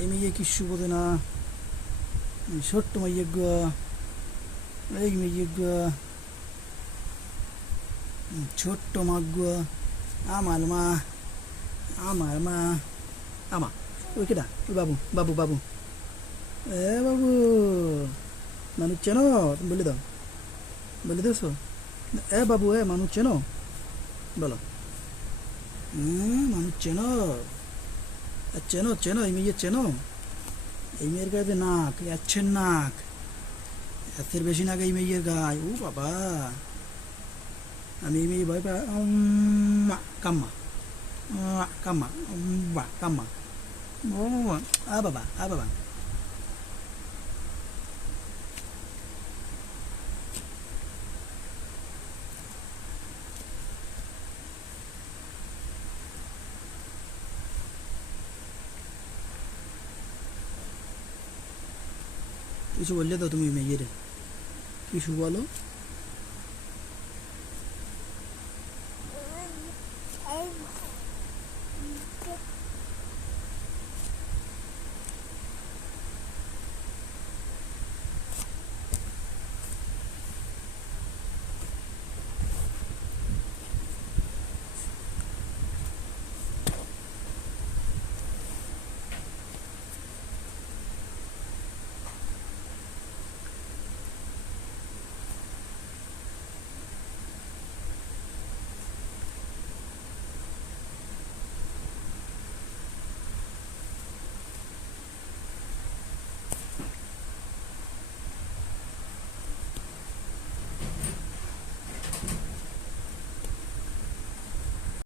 এই মেয়ে কিচ্ছু বোঝে না, ছোট্ট মেয়ে গো, এই মেয়ে গো, ছোট্ট মা গো, আমার মা, আমার মা, আমা, ওই কেটা, ওই বাবু বাবু বাবু, এ বাবু, মানুষ চেনো, তুমি বলে দাও, বলে দিয়েছো, এ বাবু, এ মানুষ চেনো, বলো, মানুষ চেনো, চেনো চেনো, এই মেয়ে চেনো, এই মেয়ের গায়ে নাক, যাচ্ছেন নাক, এর বেশি নাক এই মেয়ের গায়ে, ও বাবা, আমি এই মেয়ে ভয় পাই, কাম্মা, কাম্মা, কাম্মা, ও বাবা, বাবা, কিছু বললে তো তুমি মেয়ের, কিছু বলো।